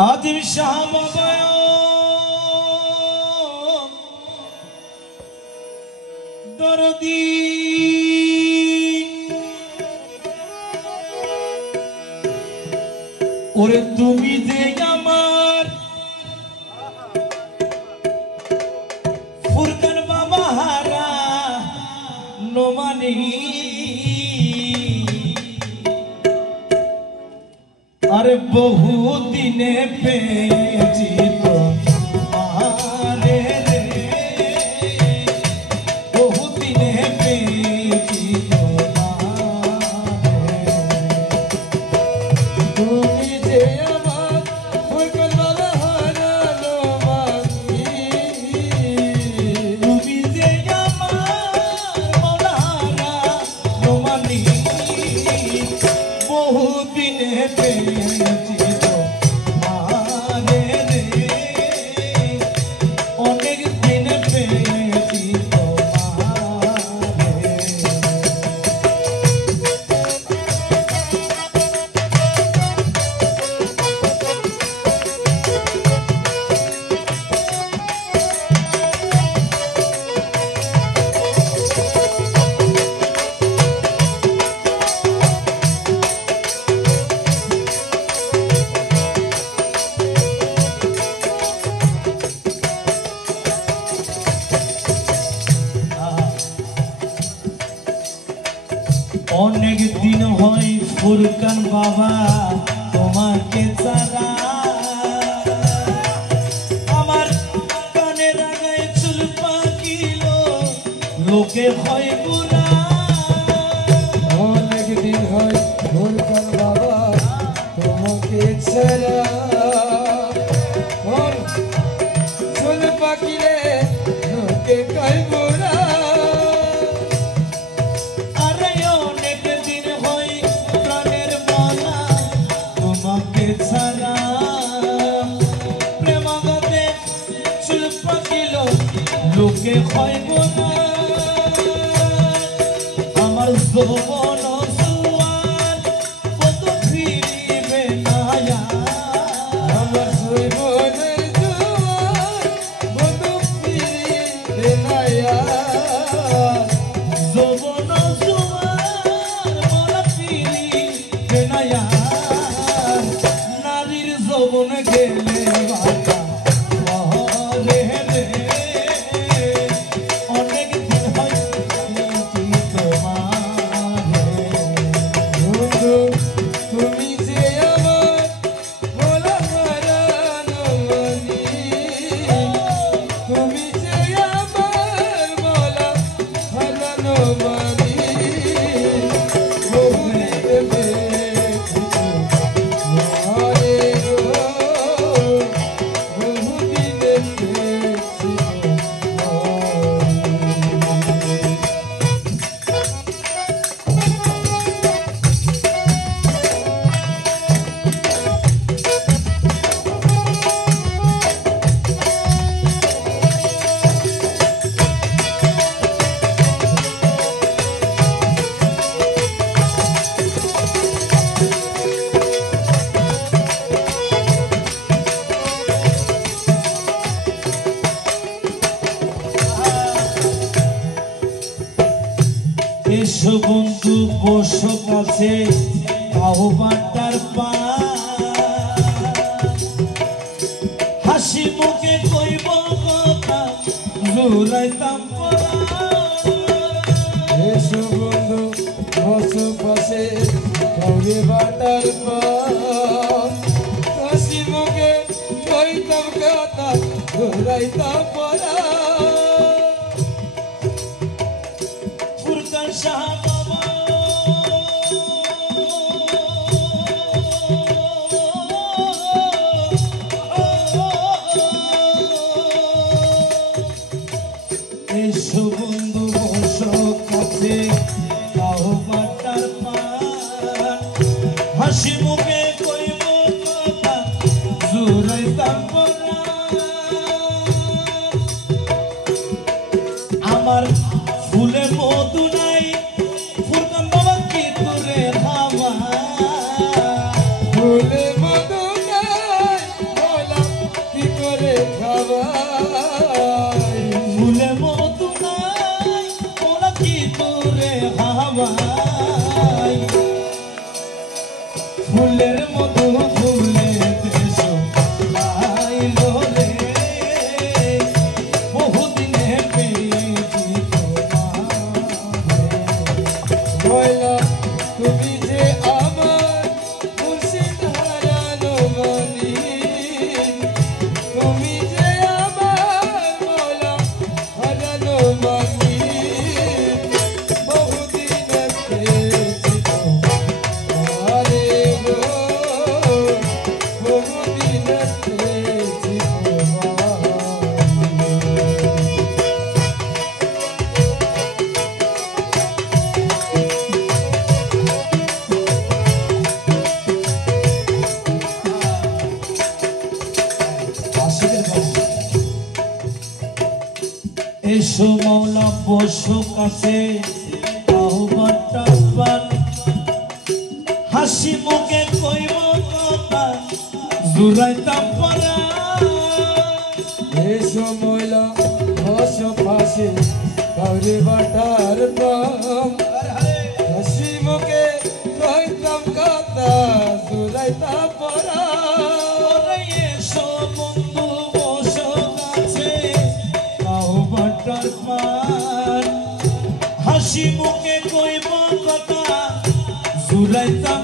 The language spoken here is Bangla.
আদিম শাহ বাবা দরদি ওরে তুমি যে আমার ফুরকান বাবা হারা নোমানি আরে বহু দিনে পেয়েছি তো আরে রে বহু দিনে পেয়েছি তো তুমি যে আমার ফুরকান বাবা হারা নোমানি তুমি যে আমার মৌলানা নোমানি বহু দিনে পেয়েছি তো আরে রে অনেক দিনে পেয়েছি তো অনেক দিন হয় ফুরকান বাবা তোমাকে ছাড়া আমার কানের আগায় চুল পাকিল লোকে হয় গুনা অনেক দিন হয় ফুরকান বাবা তোমাকে ছাড়া ওর চুল পাকিলে লোকে কয় বুড়া আরে অনেক দিন হয় প্রাণের মালা তোমাকে ছাড়া প্রেমাগতে চুল পাকিল লোকে হয় গুনা আমার যৌবন জুয়ান কত ফিরিবে না আমার জীবনের জোয়ার বধু ফিরিবে না আর। যৌবন জুয়ান মোরা ফিরিবে না নারীর যৌবন গেলে বাঁকা মরে রে অনেক দিন হয় তোমারে বন্ধু তুমি যে আমার ভোলা হারানো মানি তুমি যে আমার ভোলা হারানো মানি বহু দিনে পেয়েছি তোমারে গো বহু দিনে পেয়েছি তোমারে। এসো বন্ধু বসো কাছে কাহো বাটার পা হাসি মুখে কইব কথা জোরাইতাম এসো বন্ধু বসো পাশে কবে বাটার পর হাসি মুখে কইতাম কথা ঘুরাইতাম পড়া ফুরকান শাহ বাবা এসো বন্ধু বসো কাছে কাহো বাটার পার হাসি মুখে কইব কথা জোরাইতাম আমার ফুলে মধু নাই ফুরকান বাবা কি তোরে হাওয়া ফুলে মধু নাই ফুলের মতো ফুলে দেশ লাইলো রে বহুদিনে পেয়েছি তোমারে ময়লা তুমি যে আমার মুর্শিদ হারানো মনি তুমি যে আমার ময়লা হারানো মনি বহুদিন পেয়েছি তোমারে গো বহুদিন পেয়েছি তোমারে আশিকের গল্প। এসো মাওলা বসো কাছে আহ্বানটা পান হাসি মুখে কইব কথা জুরাইতাম পারা এসো ময়লা বস পাশে কাউরে বাটার পাম হাসি মুখে কইতাম কথা জুলাইতা পরা ওরে এসো বন্ধু বসো কাছে আহ্বানটার পান হাসি মুখে কইব কথা জুরাইতাম